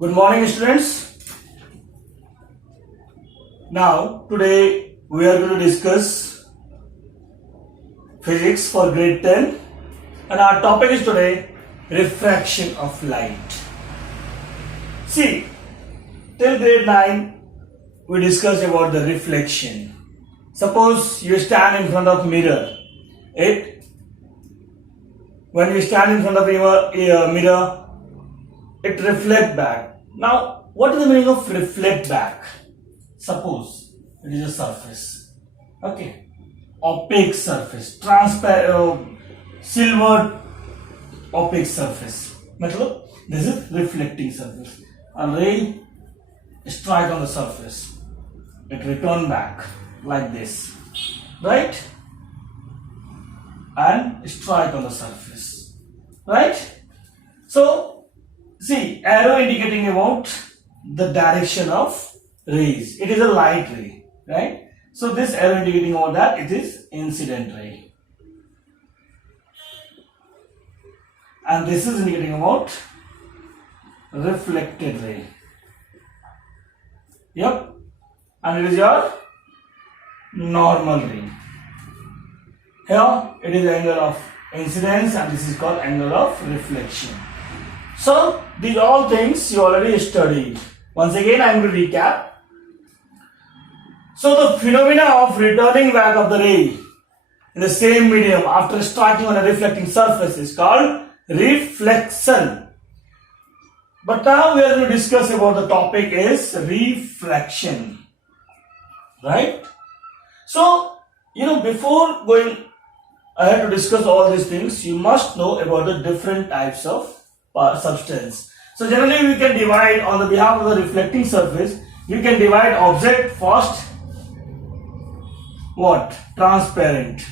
Good morning, students. Now, today we are going to discuss physics for grade 10, and our topic is today refraction of light. See, till grade 9 we discussed about the reflection. Suppose you stand in front of mirror. When you stand in front of a mirror, it reflects back. Now, what is the meaning of reflect back? Suppose it is a surface, okay, opaque surface, transparent, silver opaque surface. मतलब this is reflecting surface. A ray strike on the surface, it return back like this, right? And strike on the surface, right? So see, arrow indicating about the direction of rays. It is a light ray, right? So this arrow indicating about that, it is incident ray. And this is indicating about reflected ray. Yep. And it is your normal ray. Here it is angle of incidence and this is called angle of reflection. So these all things you already studied. Once again I am going to recap. So the phenomena of returning back of the ray in the same medium after striking on a reflecting surface is called reflection. But now we are going to discuss about the topic is refraction. Right? So, before going ahead to discuss all these things, you must know about the different types of substance. So generally we can divide on the behalf of the reflecting surface, you can divide object first, what? Transparent.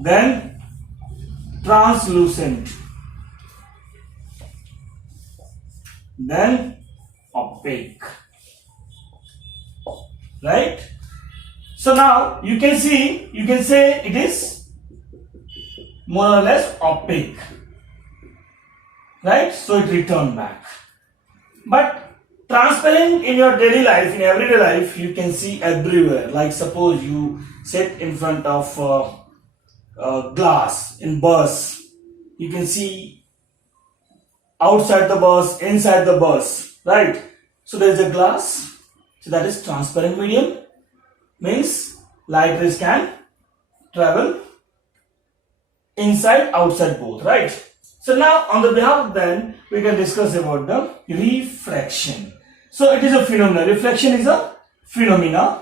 Then translucent. Then opaque. Right? So now you can say it is more or less opaque, right? So it returned back. But transparent in your daily life, in everyday life, you can see everywhere. Like suppose you sit in front of glass in bus, you can see outside the bus, inside the bus, right? So there is a glass, so that is transparent medium, means light rays can travel inside, outside both, right? So now on the behalf of then we can discuss about the refraction. So it is a phenomena. Reflection is a phenomena.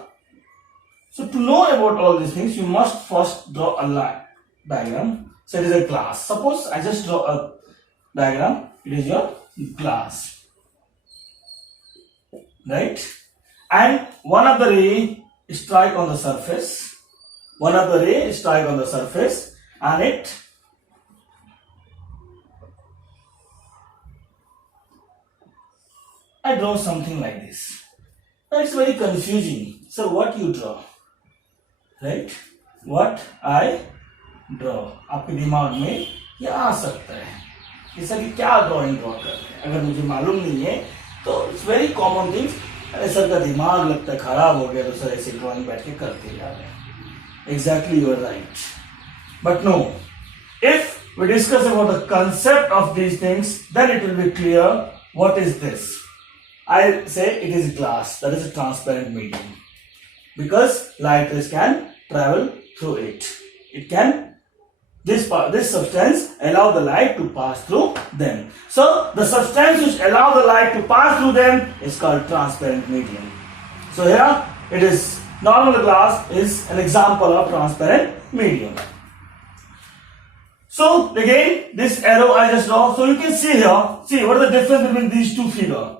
So to know about all these things, you must first draw a line diagram. So it is a glass. Suppose I just draw a diagram. It is your glass, right? And one of the ray strike on the surface. One of the ray strike on the surface. And I draw something like this. Now it's very confusing. So what you draw, right? What I draw. आपके दिमाग में क्या आ सकता है? जैसा कि क्या drawing draw करते हैं? अगर मुझे मालूम नहीं है तो इट्स वेरी कॉमन थिंग्स. अरे सर का दिमाग लगता है खराब हो गया तो सर ऐसे ड्राइंग बैठ के करते जा रहे हैं. Exactly, you are right. But no, if we discuss about the concept of these things, then it will be clear what is this. I say it is glass, that is a transparent medium, because light rays can travel through it. It can, this substance allow the light to pass through them. So the substance which allow the light to pass through them is called transparent medium. So here it is normal glass is an example of transparent medium. So again, this arrow I just draw. So you can see here, see what is the difference between these two figures.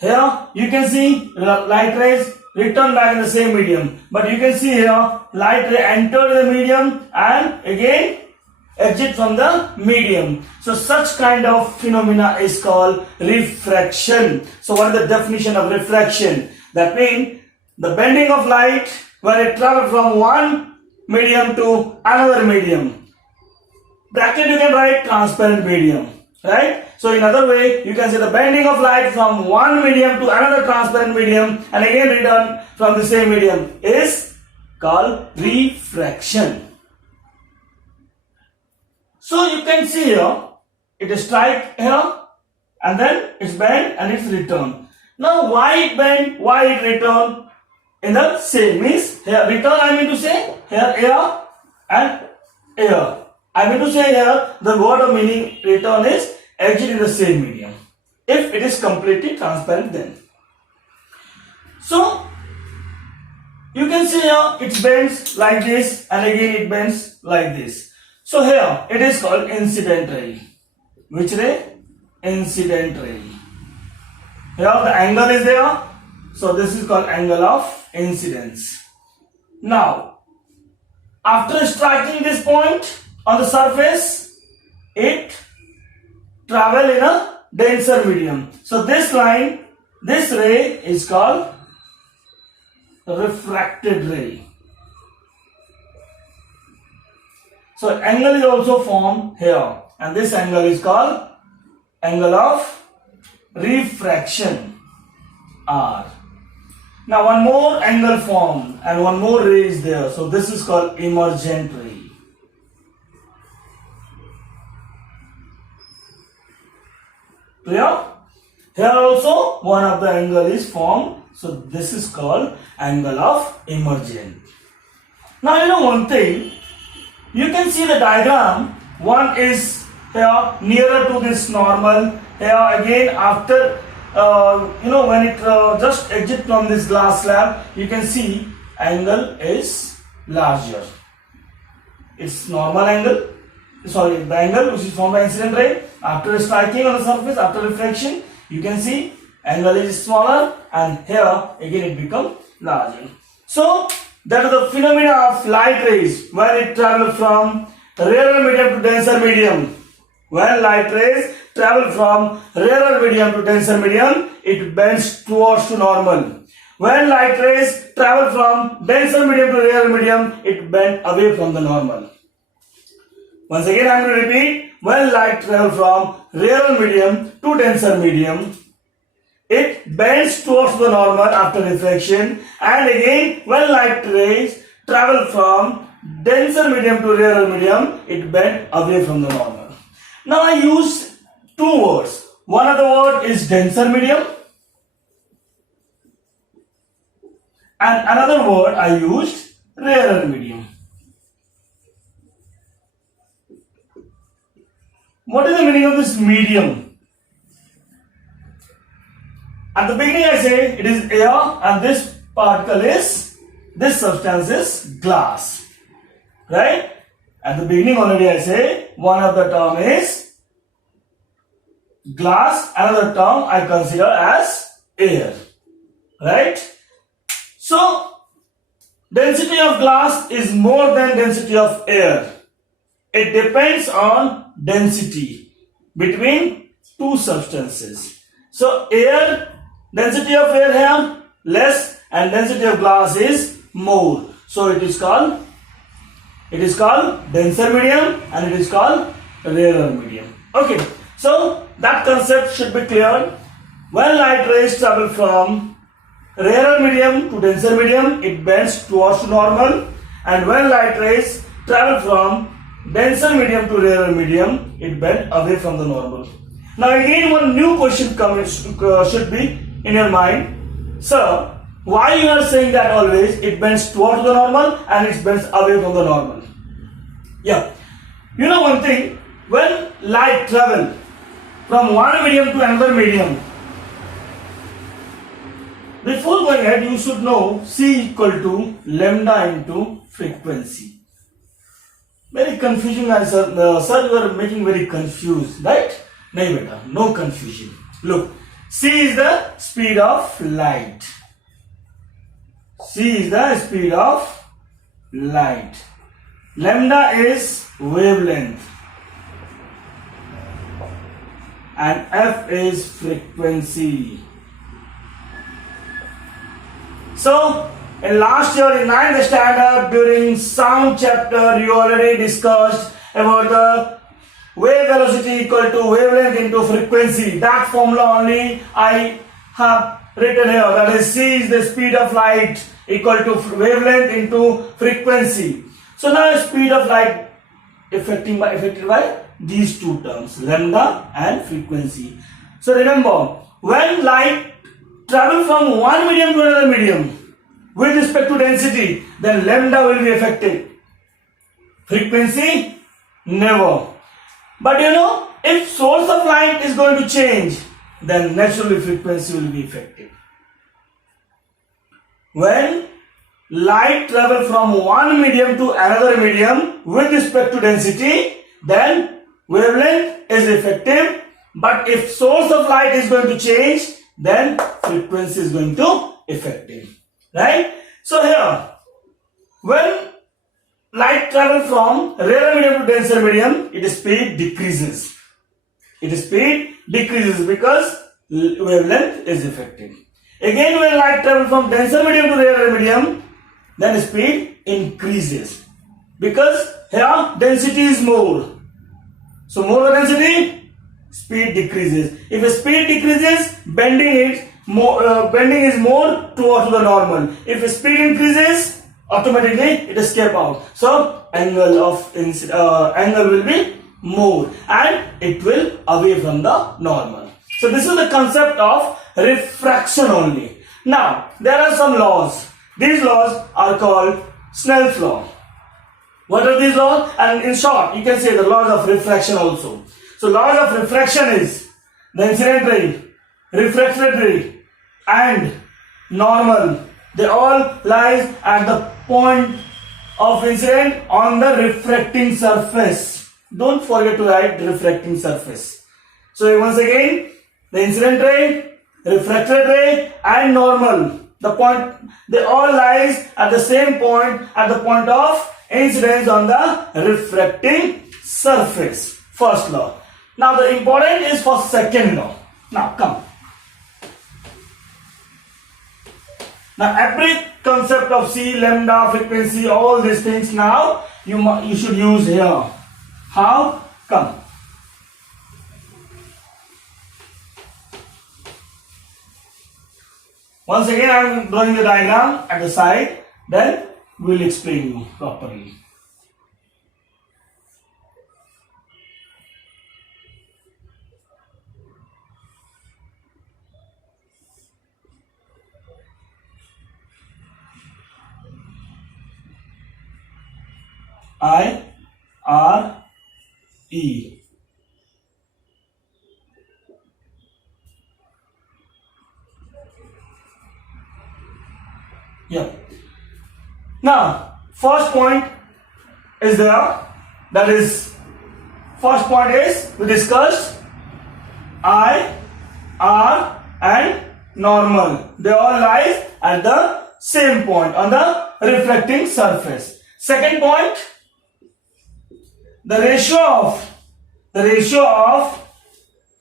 Here you can see light rays return back in the same medium. But you can see here, light ray entered the medium and again exit from the medium. So such kind of phenomena is called refraction. So what is the definition of refraction? That means the bending of light when it travels from one medium to another medium. bracket you can write transparent medium, right? So in other way, you can say the bending of light from one medium to another transparent medium and again return from the same medium is called refraction. So you can see here, it is strike here and then it's bend and it's return. Now why it bend, why it return in the same means here return I mean to say here air and air. I mean to say here the word of meaning return is exit in the same medium if it is completely transparent then. So you can see here it bends like this and again it bends like this. So here it is called incident ray. Which ray? Incident ray. Here the angle is there. So this is called angle of incidence. Now after striking this point on the surface, it travel in a denser medium. So this line, this ray is called refracted ray. So angle is also formed here and this angle is called angle of refraction R. Now one more angle formed and one more ray is there. So this is called emergent ray. Clear? Here also one of the angle is formed. So this is called angle of emergent. Now you know one thing. You can see the diagram. One is here nearer to this normal. Here again after when it just exit from this glass slab, you can see angle is larger. It's normal angle. Sorry, the angle which is formed by incident ray after striking on the surface, after reflection, you can see angle is smaller and here again it becomes larger. So that is the phenomena of light rays when it travels from rarer medium to denser medium. When light rays travel from rarer medium to denser medium, it bends towards to normal. When light rays travel from denser medium to rarer medium, it bends away from the normal. Once again I am going to repeat. When light travels from rarer medium to denser medium, it bends towards the normal after reflection, and again when light rays travel from denser medium to rarer medium, it bends away from the normal. Now I use two words. One of the word is denser medium and another word I used rarer medium. What is the meaning of this medium? At the beginning I say it is air and this substance is glass. Right? At the beginning already I say one of the term is glass, another term I consider as air. Right? So density of glass is more than density of air. It depends on density between two substances. So air, density of air here less and density of glass is more. So it is called denser medium and it is called rarer medium. Okay, so that concept should be clear. When light rays travel from rarer medium to denser medium, it bends towards normal, and when light rays travel from denser medium to rarer medium, it bends away from the normal. Now again one new question should be in your mind. Sir, why you are saying that always it bends towards the normal and it bends away from the normal? Yeah, you know one thing, when light travel from one medium to another medium, before going ahead you should know C equal to lambda into frequency. Very confusing answer. Sir, you are making very confused, right? Nahi beta, no confusion. Look, C is the speed of light. C is the speed of light. Lambda is wavelength. And F is frequency. So, in last year in 9th standard during sound chapter, you already discussed about the wave velocity equal to wavelength into frequency. That formula only I have written here. That is c is the speed of light equal to wavelength into frequency. So now speed of light affected by these two terms, lambda and frequency. So remember, when light travels from one medium to another medium with respect to density, then lambda will be affected. Frequency, never. But if source of light is going to change, then naturally frequency will be affected. When light travels from one medium to another medium with respect to density, then wavelength is effective. But if source of light is going to change, then frequency is going to effective. Right? So here, when light travels from rarer medium to denser medium, its speed decreases. Its speed decreases because wavelength is effective. Again, when light travels from denser medium to rarer medium, then speed increases because here density is more. So more the density, speed decreases. If the speed decreases, bending is more towards the normal. If the speed increases, automatically it escape out. So angle will be more and it will away from the normal. So this is the concept of refraction only. Now there are some laws. These laws are called Snell's law. What are these laws? And in short, you can say the laws of refraction also. So laws of refraction is the incident ray, refracted ray and normal. They all lies at the point of incident on the refracting surface. Don't forget to write refracting surface. So once again, the incident ray, refracted ray and normal, the point, they all lies at the same point, at the point of incidence on the refracting surface. First law. Now the important is for second law. Now come. Now every concept of C, lambda, frequency, all these things now you should use here. How? Come. Once again I am drawing the diagram at the side, then we will explain you properly. I, R, E. Yeah. Now, first point is there. That is, first point is we discussed I, R and normal. They all lie at the same point on the reflecting surface. Second point, the ratio of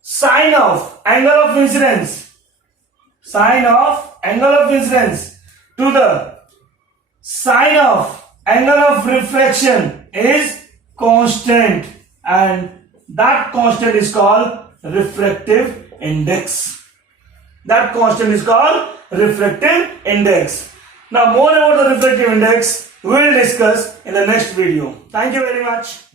sine of angle of incidence, to the sine of angle of refraction is constant, and that constant is called refractive index. That constant is called refractive index. Now more about the refractive index we will discuss in the next video. Thank you very much.